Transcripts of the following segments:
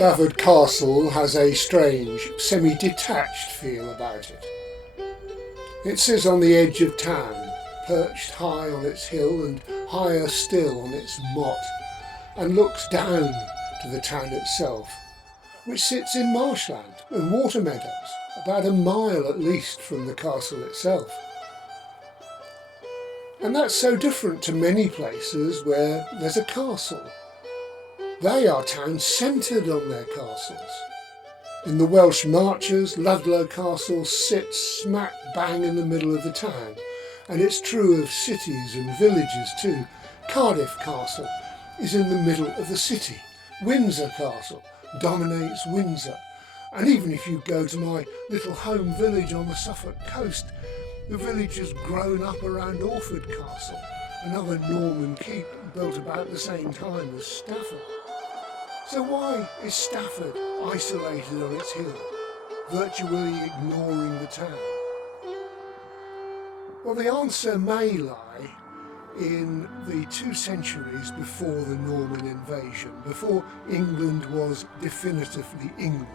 Stafford Castle has a strange, semi-detached feel about it. It sits on the edge of town, perched high on its hill and higher still on its motte, and looks down to the town itself, which sits in marshland and water meadows, about a mile at least from the castle itself. And that's so different to many places where there's a castle. They are towns centred on their castles. In the Welsh marches, Ludlow Castle sits smack bang in the middle of the town, and it's true of cities and villages too. Cardiff Castle is in the middle of the city. Windsor Castle dominates Windsor, and even if you go to my little home village on the Suffolk coast, the village has grown up around Orford Castle, another Norman keep built about the same time as Stafford. So why is Stafford isolated on its hill, virtually ignoring the town? Well, the answer may lie in the 2 centuries before the Norman invasion, before England was definitively England.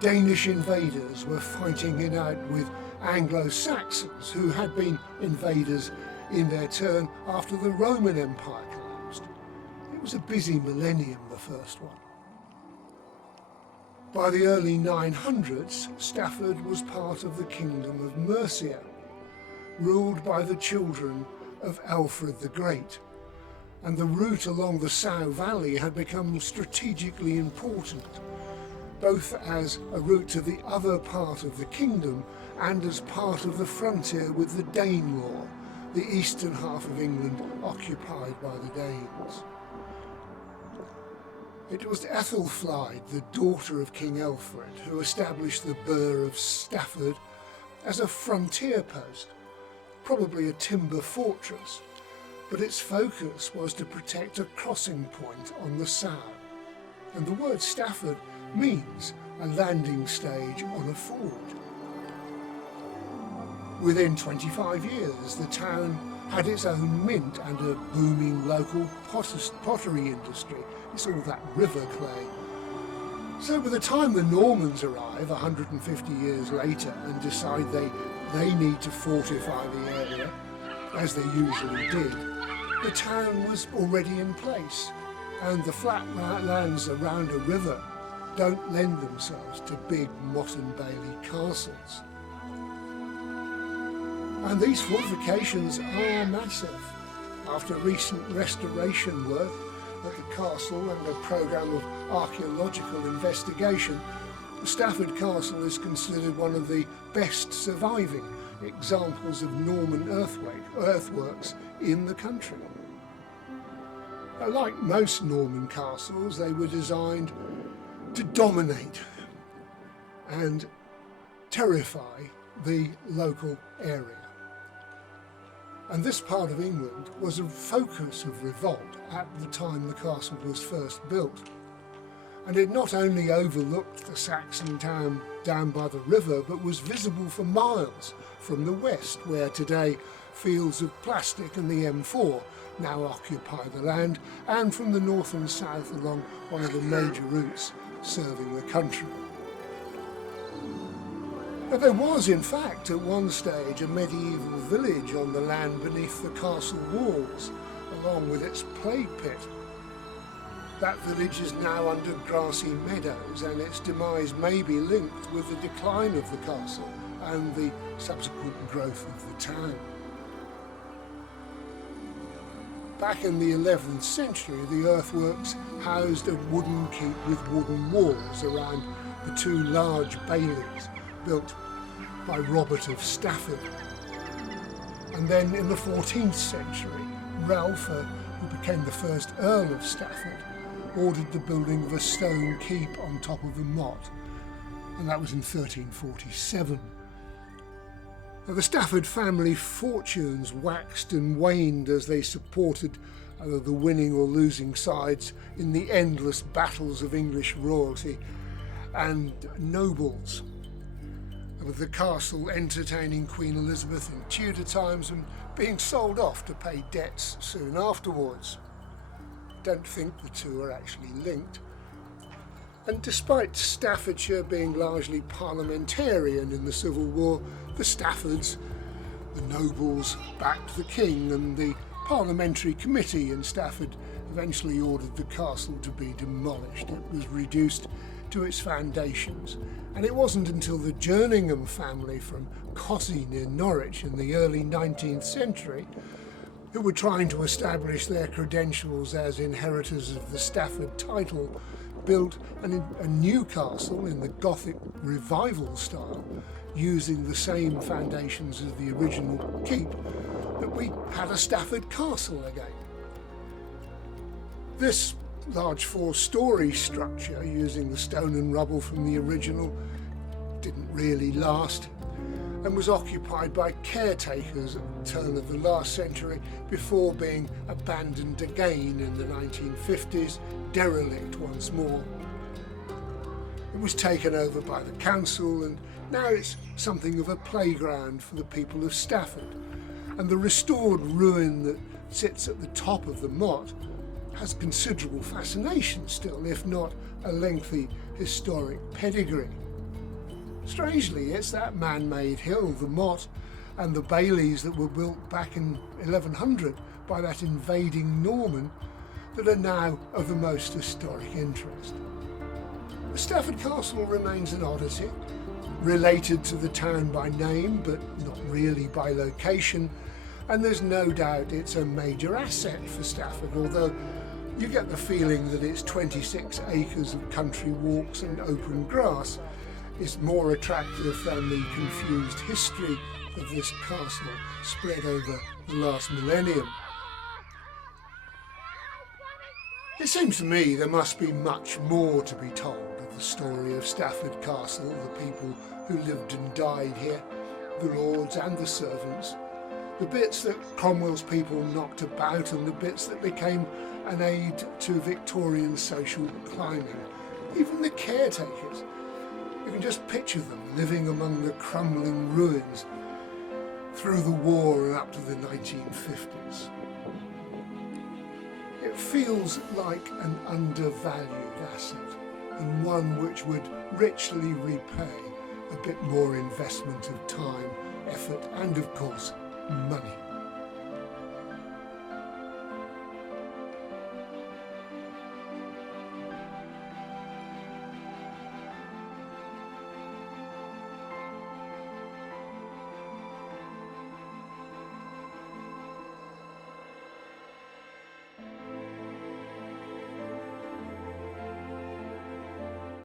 Danish invaders were fighting it out with Anglo-Saxons, who had been invaders in their turn after the Roman Empire collapsed. It was a busy millennium, the first one. By the early 900s, Stafford was part of the Kingdom of Mercia, ruled by the children of Alfred the Great, and the route along the Sow Valley had become strategically important, both as a route to the other part of the kingdom and as part of the frontier with the Danelaw, the eastern half of England occupied by the Danes. It was Ethelflide, the daughter of King Alfred, who established the burgh of Stafford as a frontier post, probably a timber fortress, but its focus was to protect a crossing point on the Sow. And the word Stafford means a landing stage on a ford. Within 25 years, the town had its own mint and a booming local pottery industry. It's all that river clay. So by the time the Normans arrive 150 years later and decide they need to fortify the area, as they usually did, the town was already in place, and the flat lands around a river don't lend themselves to big Motte and Bailey castles. And these fortifications are massive. After recent restoration work at the castle and a programme of archaeological investigation, Stafford Castle is considered one of the best surviving examples of Norman earthworks in the country. Now, like most Norman castles, they were designed to dominate and terrify the local area. And this part of England was a focus of revolt at the time the castle was first built. And it not only overlooked the Saxon town down by the river, but was visible for miles from the west, where today fields of plastic and the M4 now occupy the land, and from the north and south along one of the major routes serving the country. But there was, in fact, at one stage a medieval village on the land beneath the castle walls, along with its plague pit. That village is now under grassy meadows, and its demise may be linked with the decline of the castle and the subsequent growth of the town. Back in the 11th century, the earthworks housed a wooden keep with wooden walls around the 2 large baileys built by Robert of Stafford. And then in the 14th century, Ralph, who became the first Earl of Stafford, ordered the building of a stone keep on top of the motte, and that was in 1347. Now, the Stafford family fortunes waxed and waned as they supported either the winning or losing sides in the endless battles of English royalty and nobles, with the castle entertaining Queen Elizabeth in Tudor times and being sold off to pay debts soon afterwards. Don't think the two are actually linked. And despite Staffordshire being largely parliamentarian in the Civil War, the Staffords, the nobles, backed the king, and the parliamentary committee in Stafford eventually ordered the castle to be demolished. It was reduced to its foundations, and it wasn't until the Jerningham family from Cossey near Norwich in the early 19th century, who were trying to establish their credentials as inheritors of the Stafford title, built a new castle in the Gothic revival style, using the same foundations as the original keep, that we had a Stafford castle again. This large four-storey structure, using the stone and rubble from the original, didn't really last, and was occupied by caretakers at the turn of the last century before being abandoned again in the 1950s, derelict once more. It was taken over by the council, and now it's something of a playground for the people of Stafford. And the restored ruin that sits at the top of the motte has considerable fascination still, if not a lengthy historic pedigree. Strangely, it's that man-made hill, the motte, and the baileys that were built back in 1100 by that invading Norman that are now of the most historic interest. The Stafford Castle remains an oddity, related to the town by name but not really by location, and there's no doubt it's a major asset for Stafford, although you get the feeling that its 26 acres of country walks and open grass is more attractive than the confused history of this castle spread over the last millennium. It seems to me there must be much more to be told of the story of Stafford Castle, the people who lived and died here, the lords and the servants, the bits that Cromwell's people knocked about and the bits that became an aid to Victorian social climbing, even the caretakers. You can just picture them living among the crumbling ruins through the war and up to the 1950s. It feels like an undervalued asset, and one which would richly repay a bit more investment of time, effort, and of course, money.